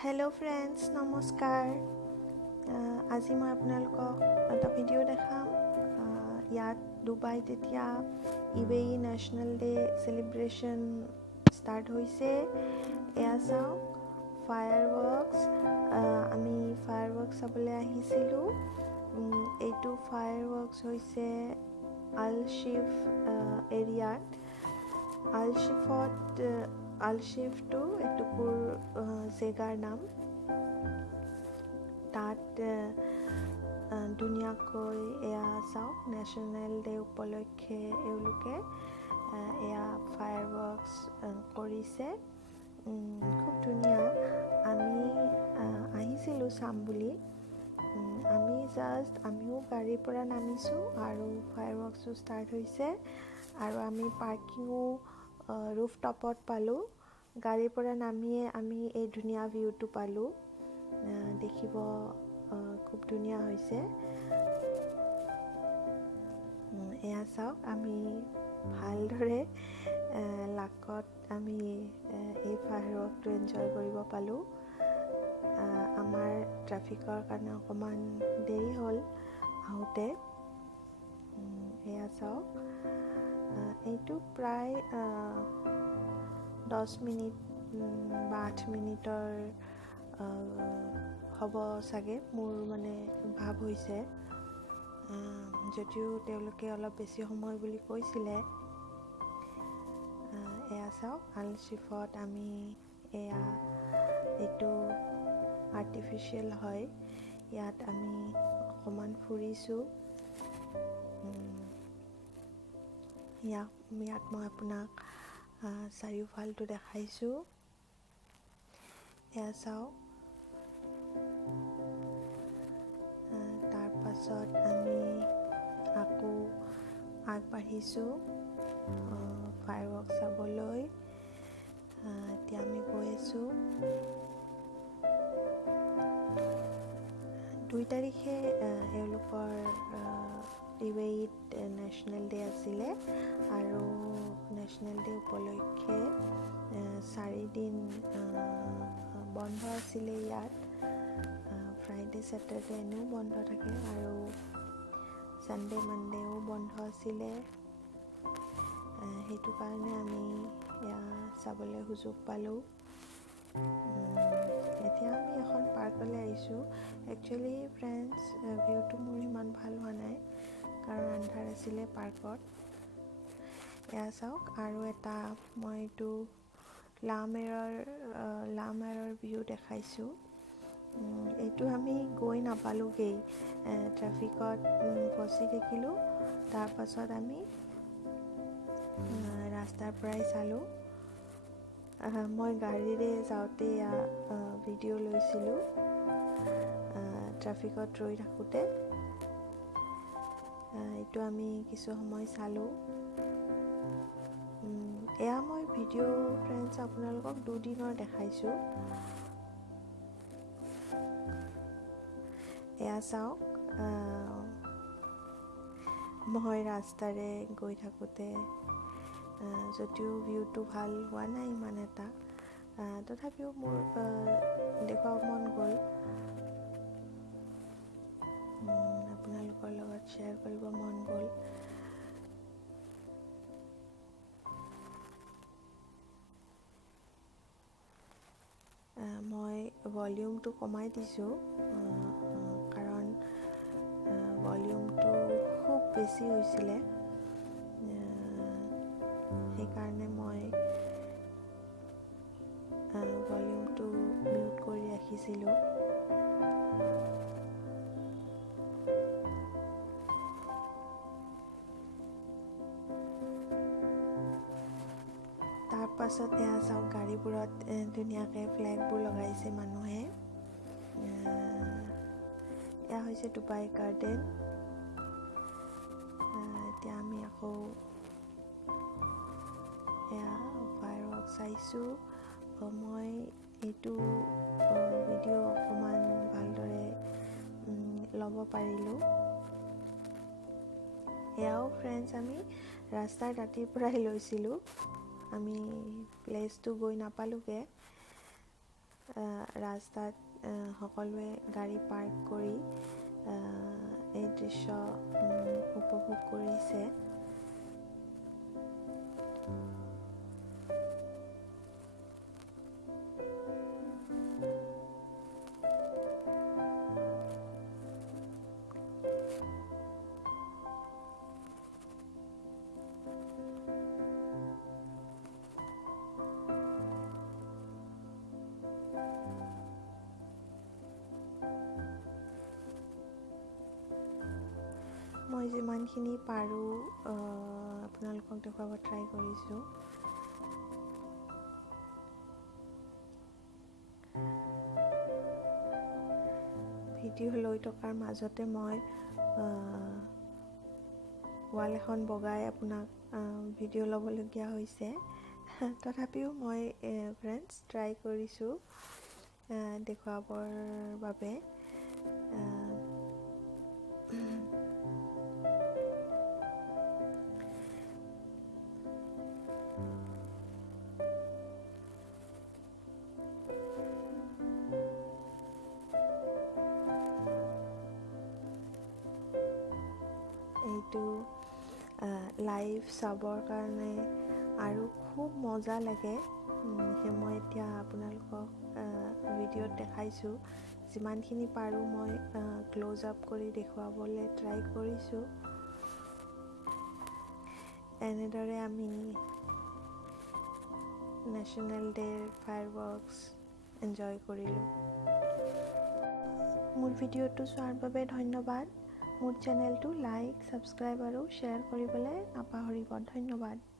Hello' friends, নমস্কাৰ। আজি মই আপোনালোকক এটা ভিডিঅ' দেখাম। ইয়াত ডুবাইত এতিয়া UAE national day celebration start হৈছে। এয়া চাওক, ফায়াৰৱৰ্কছ। আমি ফায়াৰৱৰ্কছ চাবলৈ আহিছিলোঁ। এইটো ফায়াৰৱৰ্কছ হৈছে আল-শ্বিফ এৰিয়াত। আল-শ্বিফটো এটুকুৰ জেগাৰ নাম। তাত ধুনীয়াকৈ এয়া চাওক, নেশ্যনেল ডে উপলক্ষে এওঁলোকে এয়া ফায়াৰৱৰ্কছ কৰিছে। খুব ধুনীয়া। আমি আহিছিলোঁ চাম বুলি। আমিও গাড়ীৰ পৰা নামিছোঁ আৰু ফায়াৰৱৰ্কছো ষ্টাৰ্ট হৈছে। আৰু আমি পাৰ্কিঙো ৰুফটপত পালোঁ। গাড়ীৰ পৰা নামিয়ে আমি এই ধুনীয়া ভিউটো পালোঁ। দেখিব খুব ধুনীয়া হৈছে। এয়া চাওক, আমি ভালদৰে লাকত আমি এই ফায়াৰৱৰ্কটো এনজয় কৰিব পালোঁ। আমাৰ ট্ৰাফিকৰ কাৰণে অকণমান দেৰি হ'ল আহোঁতে। এয়া চাওক, এইটো প্ৰায় 10 মিনিট বা 8 মিনিটৰ হ'ব চাগে, মোৰ মানে ভাৱ হৈছে। যদিও তেওঁলোকে অলপ বেছি সময় বুলি কৈছিলে। এয়া চাওক, আল-শ্বিফত আমি এইটো আৰ্টিফিচিয়েল হয়। ইয়াত আমি অকণমান ফুৰিছোঁ। ইয়াত মই আপোনাক চাৰিওফালটো দেখাইছোঁ। এয়া চাওক, তাৰ পাছত আমি আকৌ আগবাঢ়িছোঁ ফায়াৰৱৰ্কছ চাবলৈ। এতিয়া আমি গৈ আছোঁ। 2 তাৰিখে এওঁলোকৰ UAEত নেশ্যনেল ডে আছিলে আৰু নেশ্যনেল ডে উপলক্ষে 4 দিন বন্ধ আছিলে ইয়াত। ফ্ৰাইডে ছেটাৰডে এনেও বন্ধ থাকে আৰু ছানডে মানডেও বন্ধ আছিলে। সেইটো কাৰণে আমি চাবলৈ সুযোগ পালোঁ। এতিয়া আমি এখন পাৰ্কলৈ আহিছোঁ। একচুৱেলি ফ্ৰেণ্ডছ, ভিউটো মোৰ ইমান ভাল হোৱা নাই কাৰণ আন্ধাৰ আছিলে পাৰ্কত। এয়া চাওক, আৰু এটা মই এইটো লামেৰৰ ভিউ দেখাইছোঁ। এইটো আমি গৈ নাপালোঁগৈ, ট্ৰাফিকত ফচি থাকিলোঁ। তাৰপাছত আমি ৰাস্তাৰ পৰাই চালোঁ। মই গাড়ীৰে যাওঁতে ভিডিঅ' লৈছিলোঁ ট্ৰাফিকত ৰৈ থাকোঁতে। এইটো আমি কিছু সময় চালোঁ। এয়া মই ভিডিঅ' ফ্ৰেণ্ডছ আপোনালোকক 2 দিনৰ দেখাইছোঁ। এয়া চাওক, মই ৰাস্তাৰে গৈ থাকোঁতে যদিও ভিউটো ভাল হোৱা নাই ইমান এটা, তথাপিও মোৰ দেখুৱাব মন গ'ল। আপোনালোকৰ লগত শ্বেয়াৰ কৰিব মন গ'ল। মই ভলিউমটো কমাই দিছোঁ কাৰণ ভলিউমটো খুব বেছি হৈছিলে। সেইকাৰণে মই ভলিউমটো মিউট কৰি ৰাখিছিলোঁ। তাৰপাছত এয়া চাওক, গাড়ীবোৰত ধুনীয়াকৈ ফ্লেগবোৰ লগাইছে মানুহে। এয়া হৈছে ডুবাই গাৰ্ডেন। এতিয়া আমি আকৌ এয়া ফায়াৰৱৰ্কছ চাইছোঁ। মই এইটো ভিডিঅ' অকণমান ভালদৰে ল'ব পাৰিলোঁ। এয়াও ফ্ৰেণ্ডছ আমি ৰাস্তাৰ দাঁতিৰ পৰাই লৈছিলোঁ। আমি প্লেচটো গৈ নাপালোঁগৈ। ৰাস্তাত সকলোৱে গাড়ী পাৰ্ক কৰি এই দৃশ্য উপভোগ কৰিছে। মই যিমানখিনি পাৰোঁ আপোনালোকক দেখুৱাব ট্ৰাই কৰিছোঁ। ভিডিঅ' লৈ থকাৰ মাজতে মই ৱাল এখন বগাই আপোনাক ভিডিঅ' ল'বলগীয়া হৈছে। তথাপিও মই ফ্ৰেণ্ডছ ট্ৰাই কৰিছোঁ দেখুৱাবৰ বাবে। এইটো লাইভ চাবৰ কাৰণে আৰু খুব মজা লাগে। মই এতিয়া আপোনালোকক ভিডিঅ'ত দেখাইছোঁ। যিমানখিনি পাৰোঁ মই ক্ল'জ আপ কৰি দেখুৱাবলৈ ট্ৰাই কৰিছোঁ। এনেদৰে আমি নেশ্যনেল ডে'ৰ ফায়াৰৱৰ্কছ এনজয় কৰিলোঁ। মোৰ ভিডিঅ'টো চোৱাৰ বাবে ধন্যবাদ। মোৰ চেনেলটো লাইক, ছাবস্ক্ৰাইব আৰু শ্বেয়াৰ কৰিবলৈ নাপাহৰিব। ধন্যবাদ।